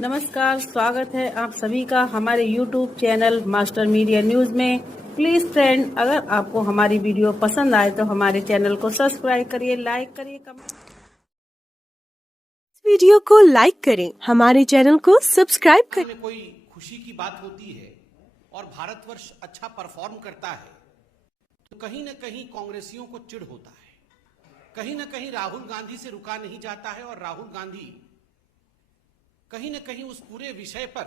नमस्कार, स्वागत है आप सभी का हमारे YouTube channel master media news में। प्लीज फ्रेंड, अगर आपको हमारी वीडियो पसंद आए तो हमारे चैनल को सब्सक्राइब करिए, लाइक करिए, कमेंट। वीडियो को लाइक करें, हमारे चैनल को सब्सक्राइब करें। में कोई खुशी की बात होती है और भारतवर्ष अच्छा परफॉर्म करता है तो कहीं न कहीं कांग्रेसियों को चिढ़ होता है। कहीं न कहीं राहुल गांधी से रुका नहीं जाता है और राहुल गांधी कहीं न कहीं उस पूरे विषय पर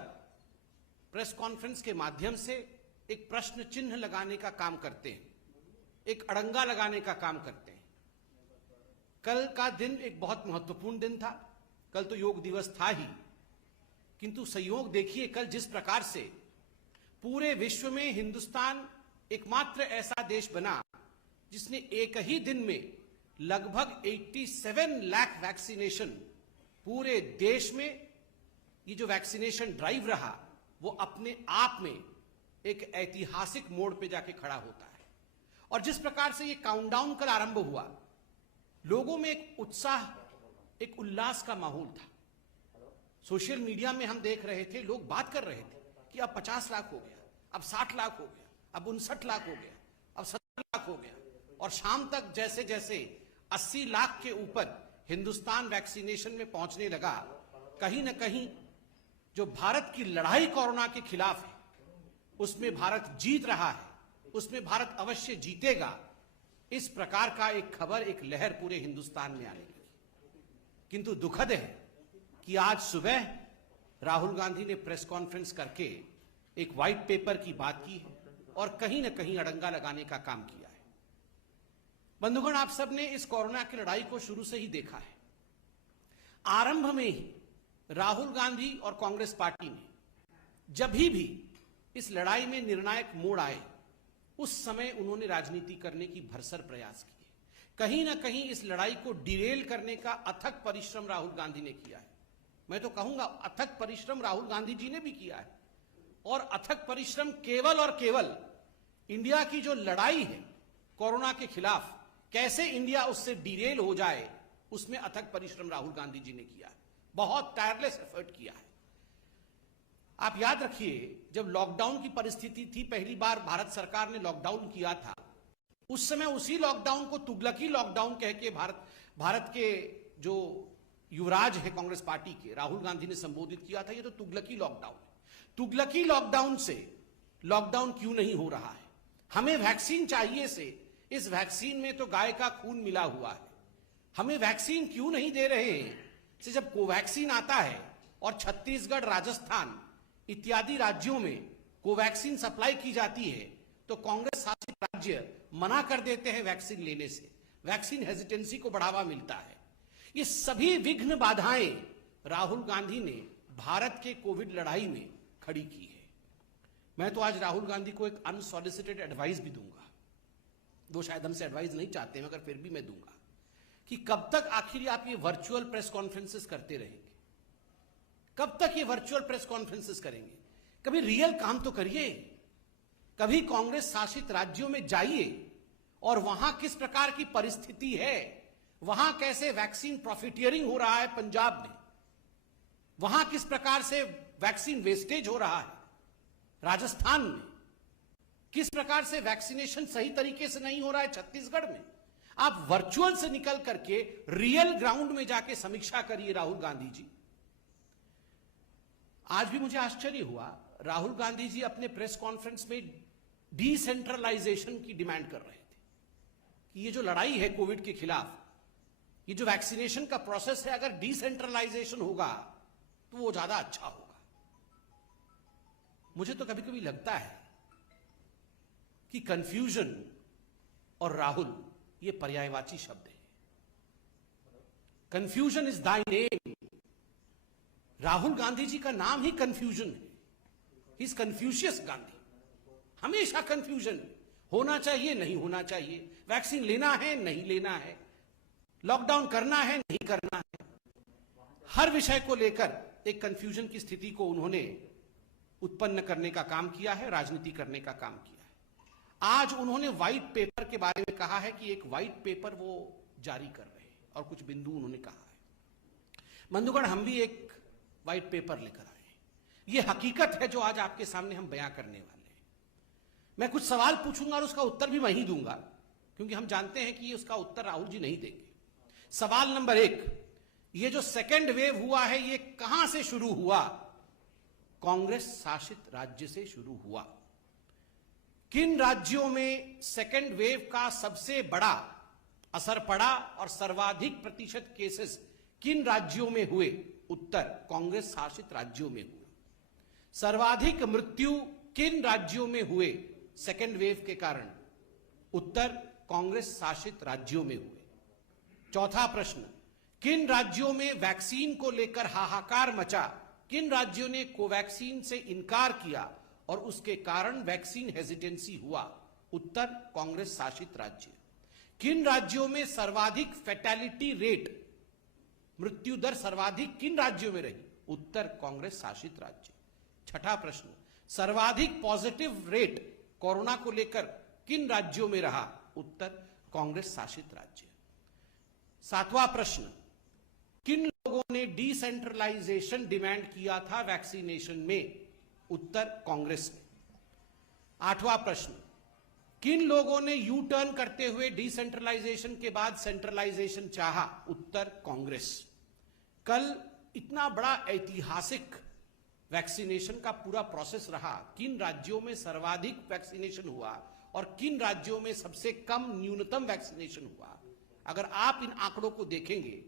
प्रेस कॉन्फ्रेंस के माध्यम से एक प्रश्न चिन्ह लगाने का काम करते हैं, एक अड़ंगा लगाने का काम करते हैं। कल का दिन एक बहुत महत्वपूर्ण दिन था। कल तो योग दिवस था ही, किंतु संयोग देखिए कल जिस प्रकार से पूरे विश्व में हिंदुस्तान एकमात्र ऐसा देश बना जिसने एक ही दिन में लगभग 87 लाख वैक्सीनेशन, पूरे देश में ये जो वैक्सीनेशन ड्राइव रहा वो अपने आप में एक ऐतिहासिक मोड़ पे जाके खड़ा होता है। और जिस प्रकार से ये काउंटडाउन कल आरंभ हुआ, लोगों में एक उत्साह, एक उल्लास का माहौल था। सोशल मीडिया में हम देख रहे थे, लोग बात कर रहे थे कि अब 50 लाख हो गया, अब 60 लाख हो गया, अब 59 लाख हो गया, अब 70 लाख हो गया। और शाम तक जैसे जैसे 80 लाख के ऊपर हिंदुस्तान वैक्सीनेशन में पहुंचने लगा, कहीं ना कहीं जो भारत की लड़ाई कोरोना के खिलाफ है उसमें भारत जीत रहा है, उसमें भारत अवश्य जीतेगा, इस प्रकार का एक खबर, एक लहर पूरे हिंदुस्तान में आने लगी। किंतु दुखद है कि आज सुबह राहुल गांधी ने प्रेस कॉन्फ्रेंस करके एक व्हाइट पेपर की बात की है और कहीं ना कहीं अड़ंगा लगाने का काम किया है। बंधुगण, आप सबने इस कोरोना की लड़ाई को शुरू से ही देखा है। आरंभ में ही राहुल गांधी और कांग्रेस पार्टी ने जब भी इस लड़ाई में निर्णायक मोड़ आए, उस समय उन्होंने राजनीति करने की भरसर प्रयास किए। कहीं ना कहीं इस लड़ाई को डिरेल करने का अथक परिश्रम राहुल गांधी ने किया है। मैं तो कहूंगा अथक परिश्रम राहुल गांधी जी ने भी किया है। और अथक परिश्रम केवल और केवल इंडिया की जो लड़ाई है कोरोना के खिलाफ, कैसे इंडिया उससे डिरेल हो जाए, उसमें अथक परिश्रम राहुल गांधी जी ने किया है। बहुत टायरलेस एफर्ट किया है। आप याद रखिए, जब लॉकडाउन की परिस्थिति थी, पहली बार भारत सरकार ने लॉकडाउन किया था, उस समय उसी लॉकडाउन को तुगलकी लॉकडाउन कह के भारत के जो युवराज है कांग्रेस पार्टी के, राहुल गांधी ने संबोधित किया था, ये तो तुगलकी लॉकडाउन है। तुगलकी लॉकडाउन से लॉकडाउन क्यों नहीं हो रहा है? हमें वैक्सीन चाहिए से इस वैक्सीन में तो गाय का खून मिला हुआ है। हमें वैक्सीन क्यों नहीं दे रहे हैं? से जब कोवैक्सीन आता है और छत्तीसगढ़, राजस्थान इत्यादि राज्यों में कोवैक्सीन सप्लाई की जाती है तो कांग्रेस शासित राज्य मना कर देते हैं वैक्सीन लेने से। वैक्सीन हेजिटेंसी को बढ़ावा मिलता है। ये सभी विघ्न बाधाएं राहुल गांधी ने भारत के कोविड लड़ाई में खड़ी की है। मैं तो आज राहुल गांधी को एक अनसॉलिसिटेड एडवाइस भी दूंगा। वो शायद हमसे एडवाइस नहीं चाहते हैं, मगर फिर भी मैं दूंगा कि कब तक आखिर आप ये वर्चुअल प्रेस कॉन्फ्रेंसेस करते रहेंगे? कब तक ये वर्चुअल प्रेस कॉन्फ्रेंसेस करेंगे? कभी रियल काम तो करिए। कभी कांग्रेस शासित राज्यों में जाइए और वहां किस प्रकार की परिस्थिति है, वहां कैसे वैक्सीन प्रॉफिटियरिंग हो रहा है पंजाब में, वहां किस प्रकार से वैक्सीन वेस्टेज हो रहा है राजस्थान में, किस प्रकार से वैक्सीनेशन सही तरीके से नहीं हो रहा है छत्तीसगढ़ में। आप वर्चुअल से निकल करके रियल ग्राउंड में जाके समीक्षा करिए राहुल गांधी जी। आज भी मुझे आश्चर्य हुआ, राहुल गांधी जी अपने प्रेस कॉन्फ्रेंस में डिसेंट्रलाइजेशन की डिमांड कर रहे थे कि ये जो लड़ाई है कोविड के खिलाफ, ये जो वैक्सीनेशन का प्रोसेस है, अगर डिसेंट्रलाइजेशन होगा तो वो ज्यादा अच्छा होगा। मुझे तो कभी कभी लगता है कि कंफ्यूजन और राहुल ये पर्यायवाची शब्द है। Confusion is thy name. Rahul Gandhi ji का नाम ही कंफ्यूजन है। He is Confucius Gandhi. हमेशा कंफ्यूजन, होना चाहिए नहीं होना चाहिए, वैक्सीन लेना है नहीं लेना है, लॉकडाउन करना है नहीं करना है। हर विषय को लेकर एक कंफ्यूजन की स्थिति को उन्होंने उत्पन्न करने का काम किया है, राजनीति करने का काम किया है। आज उन्होंने व्हाइट पेपर के बारे में कहा है कि एक व्हाइट पेपर वो जारी कर रहे हैं और कुछ बिंदु उन्होंने कहा है। बंधुगण, हम भी एक व्हाइट पेपर लेकर आए। यह हकीकत है जो आज आपके सामने हम बयां करने वाले हैं। मैं कुछ सवाल पूछूंगा और उसका उत्तर भी मैं ही दूंगा, क्योंकि हम जानते हैं कि उसका उत्तर राहुल जी नहीं देंगे। सवाल नंबर 1, ये जो सेकेंड वेव हुआ है ये कहां से शुरू हुआ? कांग्रेस शासित राज्य से शुरू हुआ। किन राज्यों में सेकेंड वेव का सबसे बड़ा असर पड़ा और सर्वाधिक प्रतिशत केसेस किन राज्यों में हुए? उत्तर, कांग्रेस शासित राज्यों में हुए। सर्वाधिक मृत्यु किन राज्यों में हुए सेकेंड वेव के कारण? उत्तर, कांग्रेस शासित राज्यों में हुए। चौथा प्रश्न, किन राज्यों में वैक्सीन को लेकर हाहाकार मचा? किन राज्यों ने कोवैक्सीन से इनकार किया और उसके कारण वैक्सीन हेजिटेंसी हुआ? उत्तर, कांग्रेस शासित राज्य। किन राज्यों में सर्वाधिक फैटेलिटी रेट, मृत्यु दर सर्वाधिक किन राज्यों में रही? उत्तर, कांग्रेस शासित राज्य। छठा प्रश्न, सर्वाधिक पॉजिटिव रेट कोरोना को लेकर किन राज्यों में रहा? उत्तर, कांग्रेस शासित राज्य। सातवां प्रश्न, किन लोगों ने डिसेंट्रलाइजेशन डिमांड किया था वैक्सीनेशन में? उत्तर, कांग्रेस ने। आठवां प्रश्न, किन लोगों ने यू टर्न करते हुए डिसेंट्रलाइजेशन के बाद सेंट्रलाइजेशन चाहा? उत्तर, कांग्रेस। कल इतना बड़ा ऐतिहासिक वैक्सीनेशन का पूरा प्रोसेस रहा, किन राज्यों में सर्वाधिक वैक्सीनेशन हुआ और किन राज्यों में सबसे कम न्यूनतम वैक्सीनेशन हुआ? अगर आप इन आंकड़ों को देखेंगे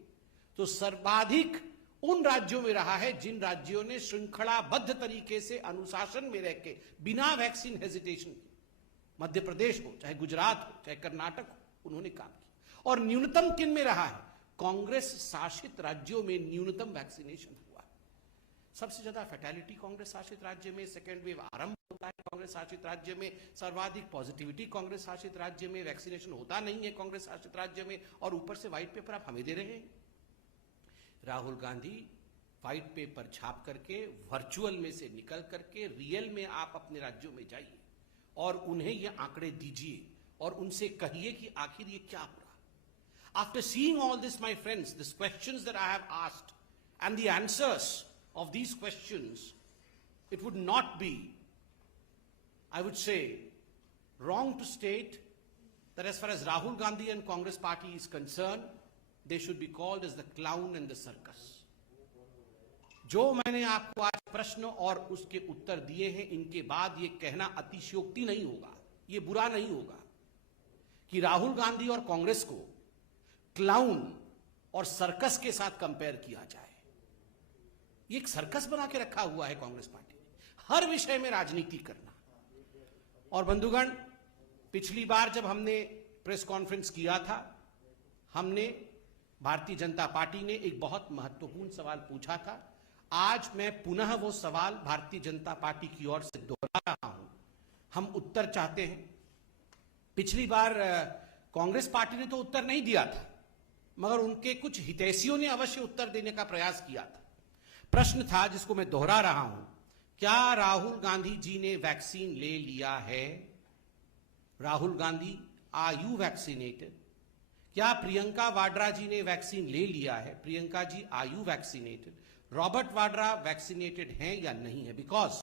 तो सर्वाधिक उन राज्यों में रहा है जिन राज्यों ने श्रृंखलाबद्ध तरीके से अनुशासन में रह के बिना वैक्सीन हेजिटेशन के, मध्य प्रदेश हो चाहे गुजरात हो चाहे कर्नाटक हो, उन्होंने काम किया। और न्यूनतम किन में रहा है? कांग्रेस शासित राज्यों में न्यूनतम वैक्सीनेशन हुआ। सबसे ज्यादा फैटेलिटी कांग्रेस शासित राज्य में, सेकेंड वेव आरंभ होता है कांग्रेस शासित राज्य में, सर्वाधिक पॉजिटिविटी कांग्रेस शासित राज्य में, वैक्सीनेशन होता नहीं है कांग्रेस शासित राज्य में, और ऊपर से व्हाइट पेपर आप हमें दे रहे हैं। राहुल गांधी व्हाइट पेपर छाप करके, वर्चुअल में से निकल करके रियल में आप अपने राज्यों में जाइए और उन्हें ये आंकड़े दीजिए और उनसे कहिए कि आखिर ये क्या हो रहा। After seeing all this my friends, this questions that I have asked and the answers of these questions, it would not be, I would say, wrong to state that as far as Rahul Gandhi and Congress party is concerned, they should be called as the clown and the circus. जो मैंने आपको आज प्रश्न और उसके उत्तर दिए हैं, इनके बाद ये कहना अतिशयोक्ति नहीं होगा, ये बुरा नहीं होगा कि राहुल गांधी और कांग्रेस को क्लाउन और सर्कस के साथ कंपेयर किया जाए। ये एक सर्कस बना के रखा हुआ है कांग्रेस पार्टी ने, हर विषय में राजनीति करना। और बंधुगण, पिछली बार जब हमने प्रेस कॉन्फ्रेंस किया था, हमने, भारतीय जनता पार्टी ने एक बहुत महत्वपूर्ण सवाल पूछा था। आज मैं पुनः वो सवाल भारतीय जनता पार्टी की ओर से दोहरा रहा हूं। हम उत्तर चाहते हैं। पिछली बार कांग्रेस पार्टी ने तो उत्तर नहीं दिया था, मगर उनके कुछ हितैषियों ने अवश्य उत्तर देने का प्रयास किया था। प्रश्न था जिसको मैं दोहरा रहा हूं, क्या राहुल गांधी जी ने वैक्सीन ले लिया है? Rahul Gandhi, are you vaccinated? क्या प्रियंका वाड्रा जी ने वैक्सीन ले लिया है? Priyanka ji, are you vaccinated? Robert Vadra vaccinated हैं या नहीं है? बिकॉज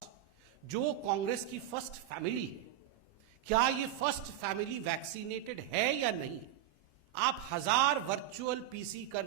जो कांग्रेस की फर्स्ट फैमिली है, क्या ये फर्स्ट फैमिली वैक्सीनेटेड है या नहीं? आप 1000 वर्चुअल पीसी कर